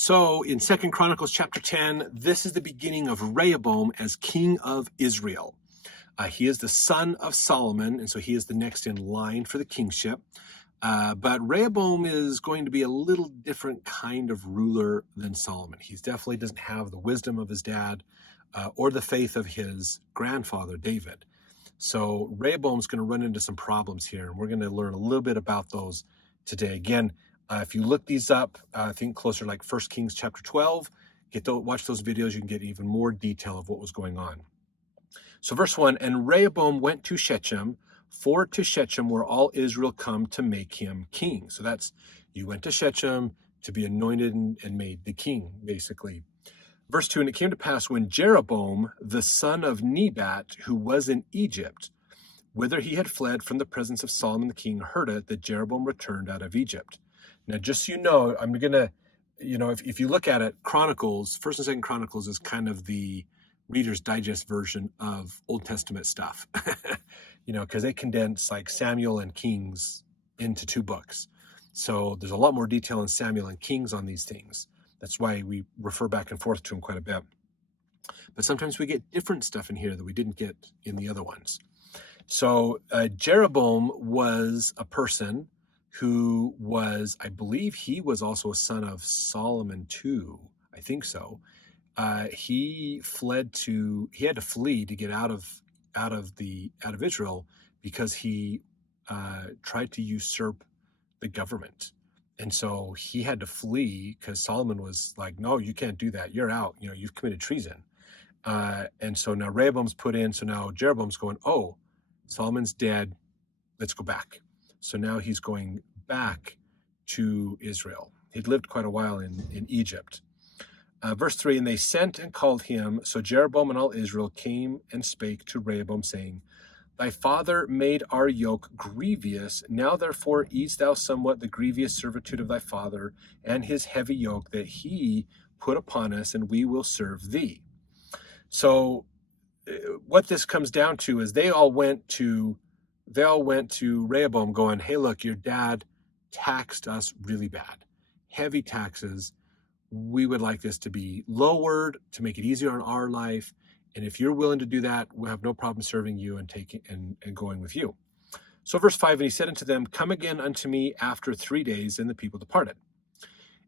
So in 2 Chronicles chapter 10, this is the beginning of Rheoboam as king of Israel. He is the son of Solomon, and so he is the next in line for the kingship. But Rehoboam is going to be a little different kind of ruler than Solomon. He definitely doesn't have the wisdom of his dad or the faith of his grandfather, David. So Rehoboam's going to run into some problems here, and we're going to learn a little bit about those today. Again, if you look these up, I think closer like 1 Kings chapter 12, watch those videos, you can get even more detail of what was going on. So verse 1, and Rehoboam went to Shechem, for to Shechem were all Israel come to make him king. So that's, you went to Shechem to be anointed and made the king, basically. Verse 2, and it came to pass when Jeroboam, the son of Nebat, who was in Egypt, whither he had fled from the presence of Solomon the king, heard it, that Jeroboam returned out of Egypt. Now, just so you know, I'm going to, if you look at it, Chronicles, 1st and 2nd Chronicles is kind of the Reader's Digest version of Old Testament stuff, because they condense like Samuel and Kings into 2 books. So there's a lot more detail in Samuel and Kings on these things. That's why we refer back and forth to them quite a bit. But sometimes we get different stuff in here that we didn't get in the other ones. So Jeroboam was a person who was, I believe he was also a son of Solomon too. I think so. He had to flee to get out of Israel because he tried to usurp the government. And so he had to flee because Solomon was like, no, you can't do that. You're out. You've committed treason. And so now Rehoboam's put in. So now Jeroboam's going, oh, Solomon's dead. Let's go back. So now he's going back to Israel. He'd lived quite a while in Egypt. Verse 3, and they sent and called him. So Jeroboam and all Israel came and spake to Rehoboam, saying, thy father made our yoke grievous. Now therefore ease thou somewhat the grievous servitude of thy father and his heavy yoke that he put upon us, and we will serve thee. So what this comes down to is they all went to Rehoboam going, hey, look, your dad taxed us really bad, heavy taxes. We would like this to be lowered to make it easier on our life. And if you're willing to do that, we'll have no problem serving you and taking and going with you. So verse 5, and he said unto them, come again unto me after 3 days, and the people departed.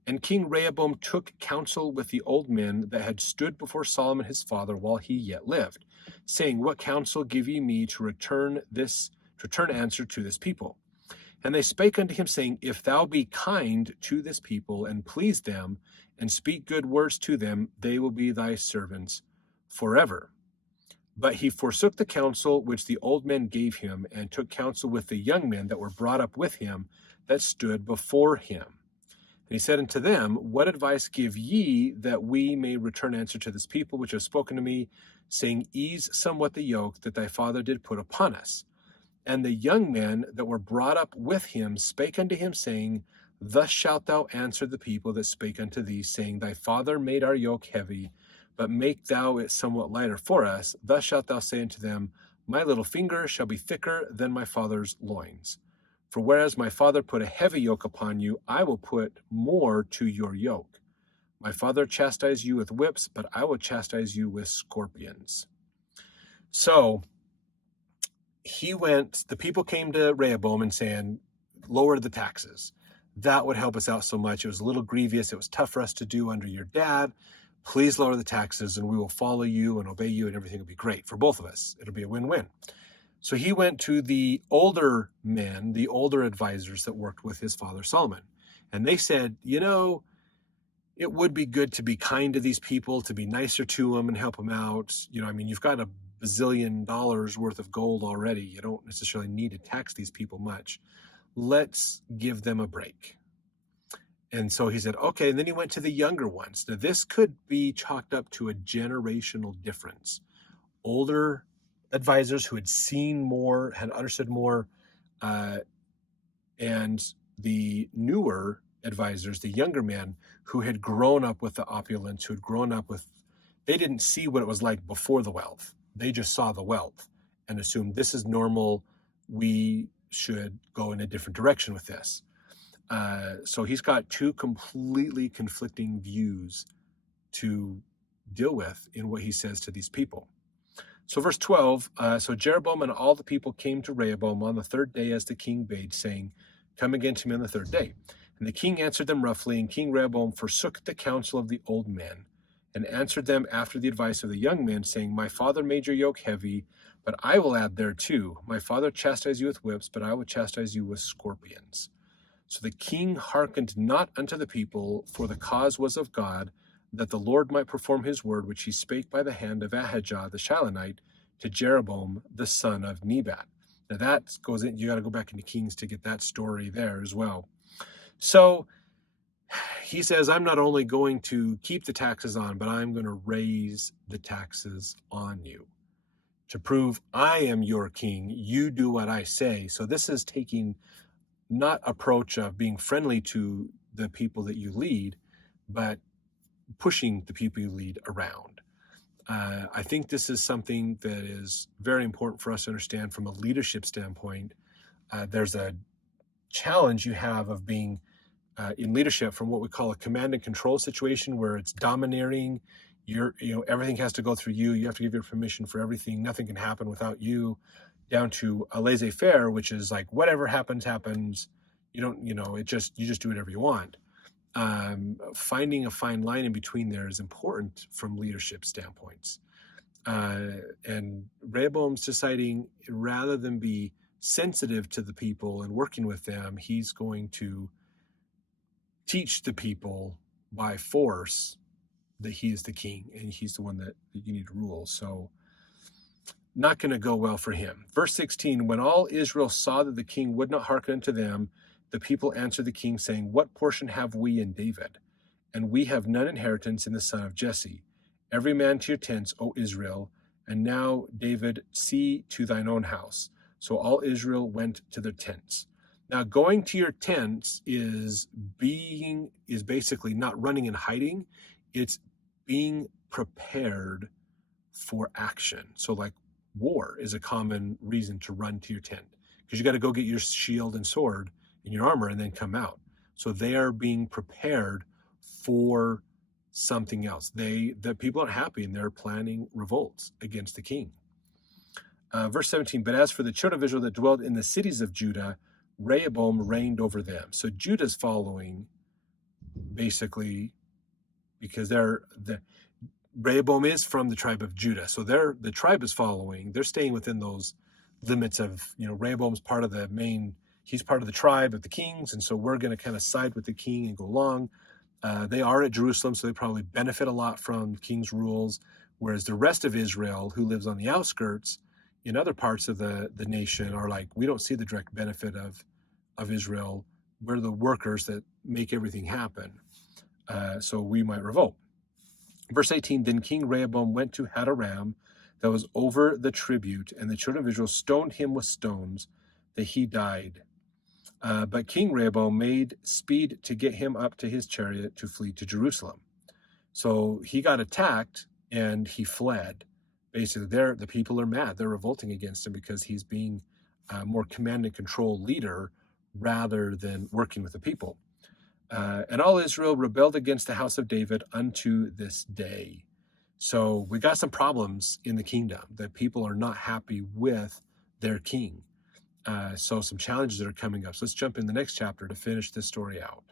And King Rehoboam took counsel with the old men that had stood before Solomon his father while he yet lived, saying, what counsel give ye me to return answer to this people? And they spake unto him, saying, if thou be kind to this people, and please them, and speak good words to them, they will be thy servants forever. But he forsook the counsel which the old men gave him, and took counsel with the young men that were brought up with him, that stood before him. And he said unto them, what advice give ye, that we may return answer to this people which have spoken to me, saying, ease somewhat the yoke that thy father did put upon us? And the young men that were brought up with him spake unto him, saying, thus shalt thou answer the people that spake unto thee, saying, thy father made our yoke heavy, but make thou it somewhat lighter for us. Thus shalt thou say unto them, my little finger shall be thicker than my father's loins. For whereas my father put a heavy yoke upon you, I will put more to your yoke. My father chastised you with whips, but I will chastise you with scorpions. So the people came to Rehoboam and saying, lower the taxes. That would help us out so much. It was a little grievous. It was tough for us to do under your dad. Please lower the taxes, and we will follow you and obey you, and everything will be great for both of us. It'll be a win-win. So he went to the older men, the older advisors that worked with his father Solomon. And they said, it would be good to be kind to these people, to be nicer to them and help them out. You've got $1 bazillion worth of gold already. You don't necessarily need to tax these people much. Let's give them a break. And so he said, okay. And then he went to the younger ones. Now, this could be chalked up to a generational difference. Older advisors who had seen more, had understood more, and the newer advisors, the younger men who had grown up with the opulence, who had grown up with, they didn't see what it was like before the wealth. They just saw the wealth and assumed this is normal. We should go in a different direction with this. So he's got two completely conflicting views to deal with in what he says to these people. So verse 12, so Jeroboam and all the people came to Rehoboam on the third day as the king bade, saying, come again to me on the third day. And the king answered them roughly, and King Rehoboam forsook the counsel of the old men, and answered them after the advice of the young men, saying, my father made your yoke heavy, but I will add thereto. My father chastised you with whips, but I will chastise you with scorpions. So the king hearkened not unto the people, for the cause was of God, that the Lord might perform his word, which he spake by the hand of Ahijah the Shilonite to Jeroboam the son of Nebat. Now that goes in, you got to go back into Kings to get that story there as well. So he says, I'm not only going to keep the taxes on, but I'm going to raise the taxes on you to prove I am your king. You do what I say. So this is taking not approach of being friendly to the people that you lead, but pushing the people you lead around. I think this is something that is very important for us to understand from a leadership standpoint. There's a challenge you have of being in leadership from what we call a command and control situation, where it's domineering. Everything has to go through you. You have to give your permission for everything. Nothing can happen without you. Down to a laissez-faire, which is like whatever happens, happens. You just do whatever you want. Finding a fine line in between there is important from leadership standpoints. And Rehoboam's deciding, rather than be sensitive to the people and working with them, he's going to teach the people by force that he is the king and he's the one that you need to rule. So not going to go well for him. Verse 16, when all Israel saw that the king would not hearken unto them, the people answered the king, saying, what portion have we in David? And we have none inheritance in the son of Jesse. Every man to your tents, O Israel. And now, David, see to thine own house. So all Israel went to their tents. Now, going to your tents is basically not running and hiding. It's being prepared for action. So like war is a common reason to run to your tent, because you got to go get your shield and sword and your armor and then come out. So they are being prepared for something else. The people aren't happy and they're planning revolts against the king. Verse 17, but as for the children of Israel that dwelled in the cities of Judah, Rehoboam reigned over them. So Judah's following, basically, because Rheoboam is from the tribe of Judah. So the tribe is following. They're staying within those limits of, Rehoboam's part of he's part of the tribe of the kings. And so we're going to kind of side with the king and go along. They are at Jerusalem, so they probably benefit a lot from king's rules. Whereas the rest of Israel, who lives on the outskirts in other parts of the nation, are like, we don't see the direct benefit of Israel. We're the workers that make everything happen. So we might revolt. Verse 18, then King Rehoboam went to Hadoram, that was over the tribute, and the children of Israel stoned him with stones, that he died. But King Rheoboam made speed to get him up to his chariot to flee to Jerusalem. So he got attacked and he fled. Basically, the people are mad. They're revolting against him because he's being a more command and control leader rather than working with the people. And all Israel rebelled against the house of David unto this day. So we got some problems in the kingdom, that people are not happy with their king. So some challenges that are coming up. So let's jump in the next chapter to finish this story out.